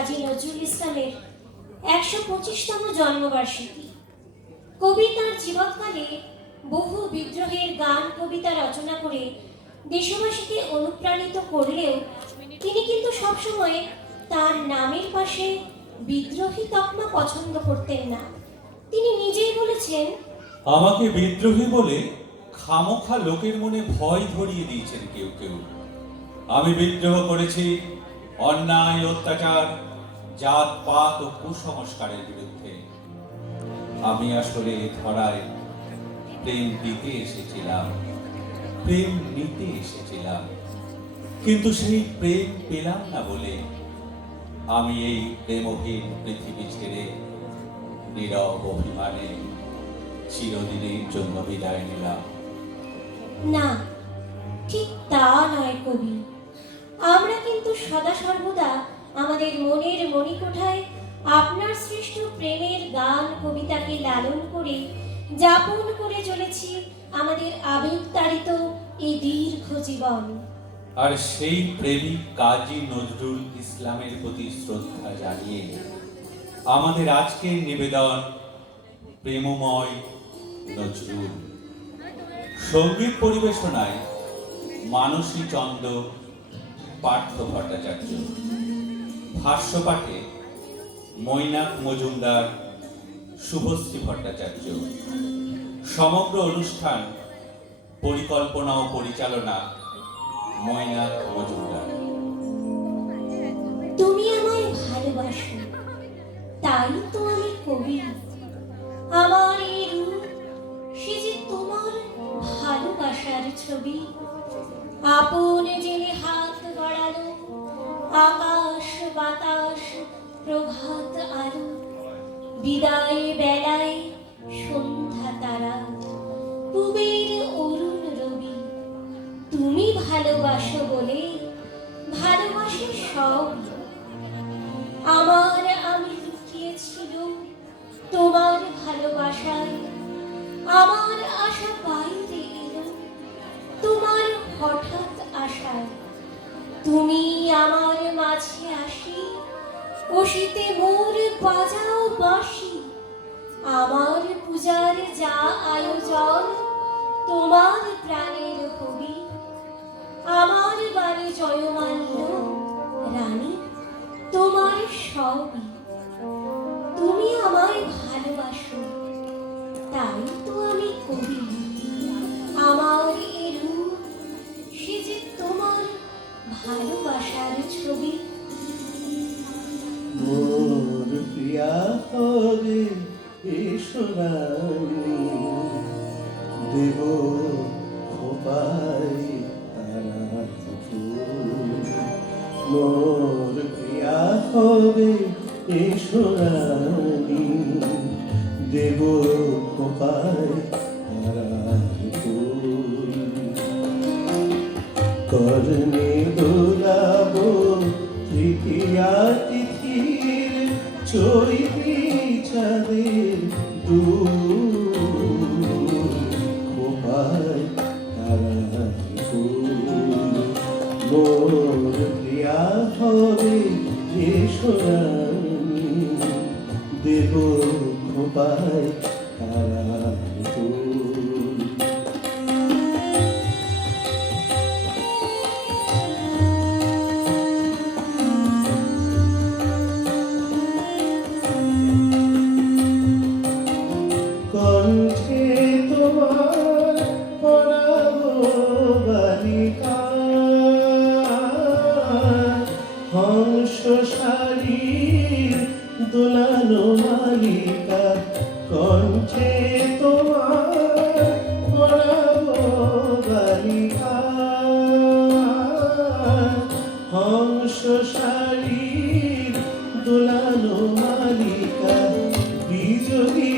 কাজী নজরুল ইসলামের ১২৫তম জন্মবার্ষিকী। কবি তাঁর জীবৎকালে বহু বিদ্রোহের গান কবিতা রচনা করে দেশবাসীকে অনুপ্রাণিত করলেও তিনি কিন্তু সবসময় তার নামের পাশে বিদ্রোহী তকমা পছন্দ করতেন না। তিনি নিজেই বলেছেন, আমাকে বিদ্রোহী বলে খামোখা লোকের মনে ভয় ধরিয়ে দিয়েছেন কেউ কেউ। আমি বিদ্রোহ করেছি অন্যায়, অত্যাচার, জাতপাত ও কুসংস্কারের বিরুদ্ধে। আমি আসলে ধরায় প্রেম দিতে এসেছিলাম, প্রেম নিতে এসেছিলাম, কিন্তু সেই প্রেম পেলাম না বলে আমি এই প্রেমহীন পৃথিবী ছেড়ে নীরব অভিমানে চিরদিনের জন্য বিদায় নিলাম। না, ঠিক তা নয় কবি। আমরা কিন্তু সদা সর্বদা আমাদের মনের মণিকোঠায় আপনার সৃষ্ট প্রেমের গান কবিতাকে লালন করে যাপন করে চলেছি আমাদের আবেগতাড়িত এই দীর্ঘ জীবন। আর সেই প্রেমিক কাজী নজরুল ইসলামের প্রতি শ্রদ্ধা জানিয়ে আমাদের আজকের নিবেদন প্রেমময় নজরুল। সঙ্গীত পরিবেশনায় মানসী চন্দ, পার্থ ভট্টাচার্য, ভাষ্যপাঠে মৈনাক মজুমদার, শুভশ্রী ভট্টাচার্য। সমগ্র অনুষ্ঠান পরিকল্পনা ও পরিচালনা মৈনাক মজুমদার। তুমি আমায় ভালোবাসো, তাই তো আমি কবি। আমার এই রূপ, সে যে তোমার ভালোবাসার ছবি। আপন জেনে হাত বাড়ালো, আকাশ বাতাস প্রভাত আলো। বিদায় বেলায় সন্ধ্যা তারা, পুবের অরুণ রবি। তুমি ভালোবাসো বলে ভালোবাসি সব। আমার আমি লুকিয়েছিল তোমার ভালোবাসায়। আমার আশা বাইরে এলো তোমার হঠাৎ আশায়। তুমি আমার মাঝে আসি, বসিতে মোর বাজাও বাঁশি। আমার পূজার যা আয়োজন তোমার প্রাণের হবি। আমার বাণী জয়মাল্য রানী, তোমার সবই। তুমি আমায় ভালোবাসো, তাই তো আমি কবি। আমার এ রূপ, সে যে তোমার ভালোবাসার ছবি। মোর প্রিয়া হবে এসো রানী, দেব খোপায় তারা ফুল। মোর প্রিয়া হবে এসো রানী, দেব খোপায় তারা ফুল। করনে দোলাবো তৃতীয়া তিথির চৈতি চাঁদের দুল। খোপায় তারা ফুল। মোর প্রিয়া হবে এসো রানী, দেব খোপায় তারা ফুল। কণ্ঠে তোমার পরাবো বালিকা, হংস শাড়ির দোলানো মালিকা। কণ্ঠে তোমার পরাবো বালিকা, হংস শাড়ির দোলানো মালিকা। বিজয়ী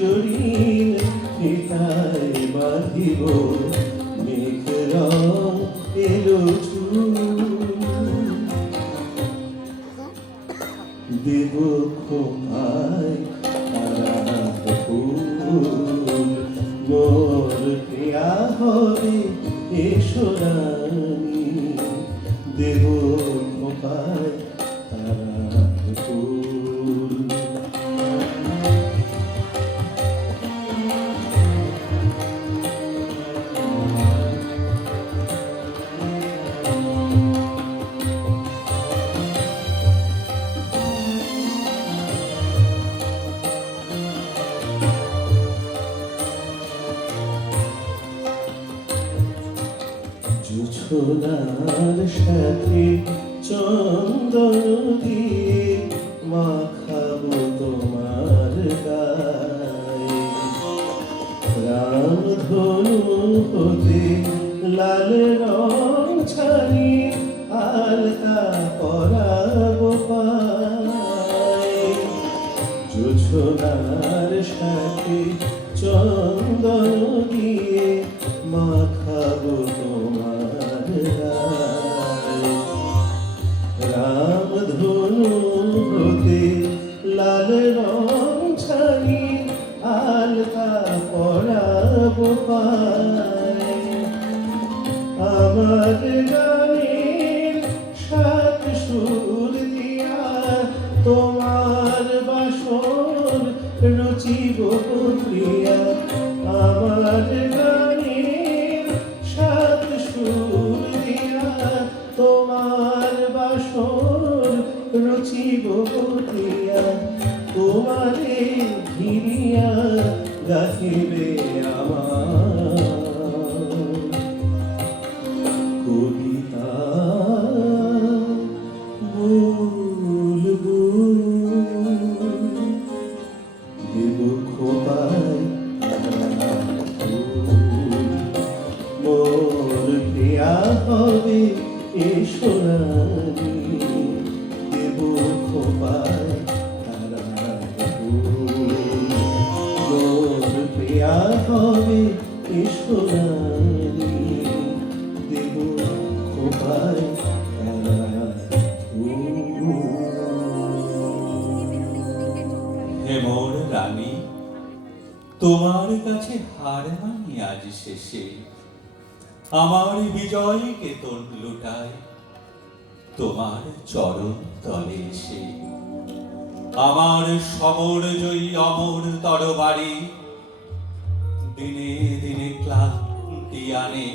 জরিন ফিতায় বাঁধিব, মেঘ রং এলো চুল। দেব খোপায় তারা ফুল। মোর প্রিয়া হবে এসো রানী, দেব খোপায় তারা জোছনার সাথে চন্দন দিয়ে মাখাবো তোমার গায়ে রামধনু হতে লাল রং ছাড়ি আলতা পরাবো পায়ে জোছনার সাথে চন্দন দিয়ে মাখাবো তোমার গায়ে রামধনু হতে লাল রং ছাড়ি আলতা পরাবো পায়ে আমার গানের সাত সুর দিয়া তোমার বাসর রচিব প্রিয়া আমার গানের সাত সুর দিয়া তোমার বাসর রচিব প্রিয়া তোমারে ঘিরিয়া গাহিবে আমার কবিতা বুলবুল দেব খোপায় মোর প্রিয়া হবে এ সোনালি দেব খোপায় মোর প্রিয়া হবে এ সোনালি দেব খোপায় হে মোর রানী, তোমার কাছে হার মানি আজ শেষে আমার বিজয় কেতন লুটায় তোমার চরণ তলে এসে আমার সমর জয়ী অমর তরবারি দিনে দিনে ক্লান্তি আনে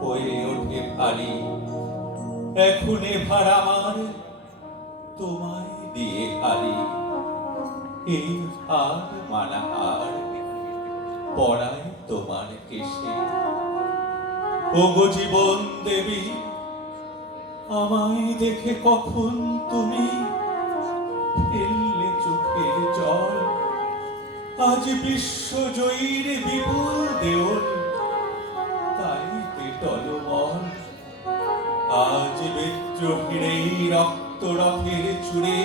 হয়ে ওঠে ভারী এখন এবার আমার তোমায় দিয়ে হারি এই হার মানা হার পড়ায় তোমার কেশে ওগো জীবন দেবী আমায় দেখে কখন তুমি ফেললে চোখের জল আজ বিশ্বজয়ীর বিপুল দেওল তাইতে টলমল আজ বিদ্রোহীর এই রক্ত রথের চূড়ে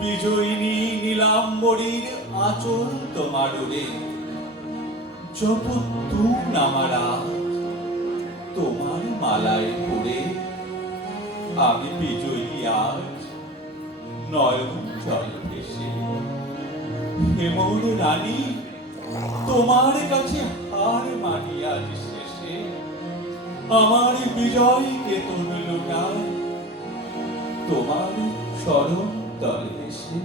বিজয়িনী নীলাম্বরীর আঁচল তোমার ওরে জপতুন আমার আজ তোমার মালায় পড়ে আমি বিজয়ী আজ নয়ন জল ভেসে হে মোর রানী তোমার কাছে হার মানি আজ শেষে আমার বিজয় কেতন লুটায় তোমার চরণ তলে এসে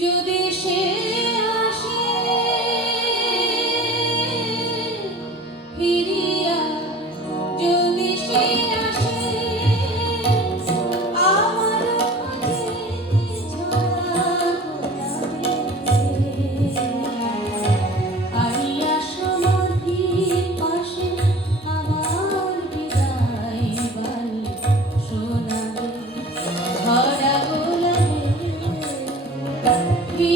যদি সে আসে ফিরিয়া যদি সে আসে আমার আরিয়া সমাধির পাশে আমার বিদায় বাণী শোনাবে ভরা গোলাপে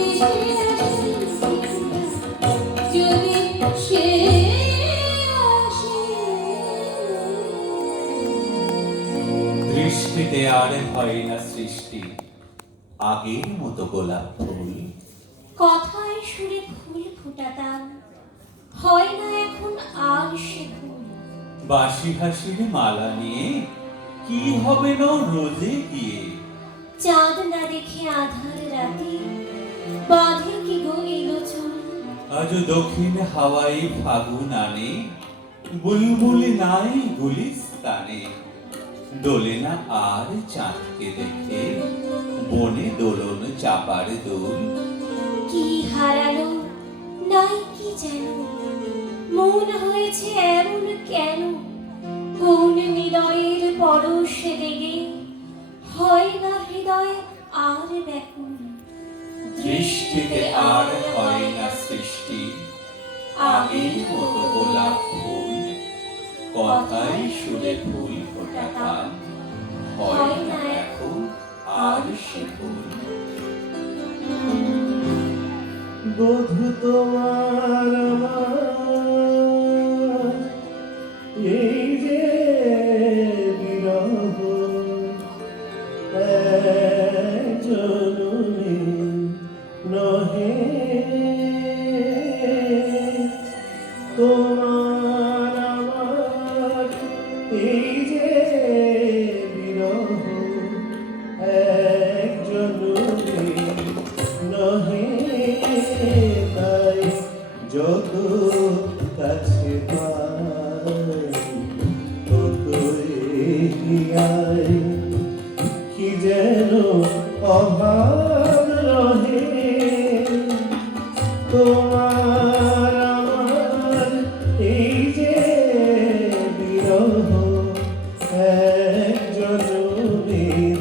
ভেসে আসে যদি সে আসে। দৃষ্টিতে আর হয় না সৃষ্টি আগের মতো গোলাপ ফুল। কথায় সুরে ফুল ফুটাতাম, হয় না এখন আর সে ফুল। বাসি হাসির মালা নিয়ে কি হবে না রোজে গিয়ে। চাঁদ না দেখে আধার রাতে বাঁধে কি গো এলো চুল। আজ দক্ষিণ হাওয়াই ফাগুন আনে, বুলবুলি নাই গুলিস্তানে। দোলে না আর চাঁদকে দেখে, বনে দোলন চাপার দোল। কি হারালো নাই কি যেন, মন হয়েছে এমন কেন। কোন হৃদয়ের পরশে লেগে হয় না হৃদয় আর ব্যাকুল। দৃষ্টিতে আর হয় না সৃষ্টি আগের মতো গোলাপ ফুল। কথায় সুরে ফুল ফোটাতাম, হয় না এখন আর সে ফুল। বধূ তোমার আমার এই যে বিরহ, এক জনমে নহে। তোমার আমার এই যে বিরহ, এক জনমে নহে। তাই যত কাছে পাই তত এগিয়াই, কি যেন অভাব রহে। তোমার আমার এই যে বিরহ, এক জনমের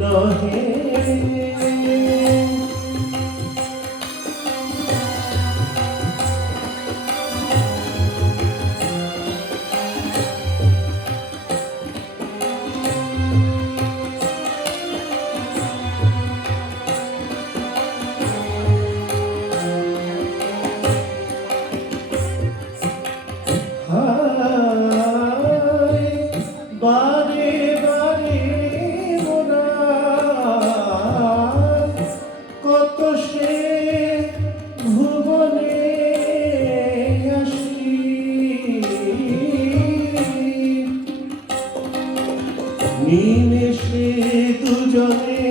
নহে। হায় বারে বারে মোরা কত সে ভুবনে আসি। নিমেষে দুইজনে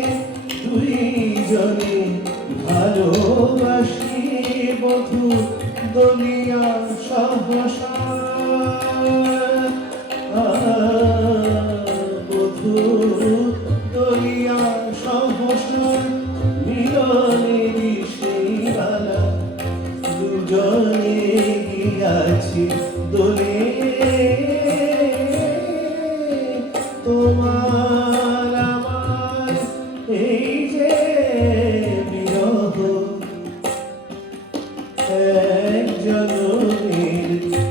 ভালোবাসি বধূ দলিয়া সহসা। বধূ দলিয়া সহসা